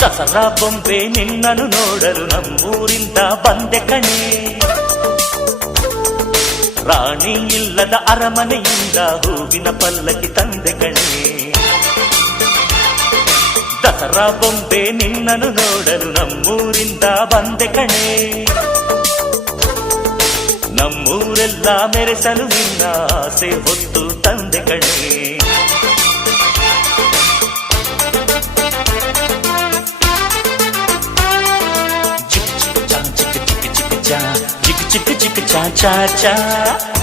ದಸರಾ ಬೊಂಬೆ ನಿನ್ನನ್ನು ನೋಡಲು ನಮ್ಮೂರಿಂದ ಬಂದೆ ಕಣೆ. ರಾಣಿ ಇಲ್ಲದ ಅರಮನೆಯಿಂದ ಹೂವಿನ ಪಲ್ಲಕ್ಕಿ ತಂದೆ ಕಣೆ. ದಸರಾ ಬೊಂಬೆ ನಿನ್ನನ್ನು ನೋಡಲು ನಮ್ಮೂರಿಂದ ಬಂದೆ ಕಣೆ. ನಮ್ಮೂರೆಲ್ಲ ಮೆರೆಸಲು ನಿನ್ನ ಆಸೆ ಹೊತ್ತು ತಂದೆ ಕಣೆ. ಚಿಕ್ಕ ಚಿಕ್ಕ ಚಾ ಚಾ ಚಾ ಚಾ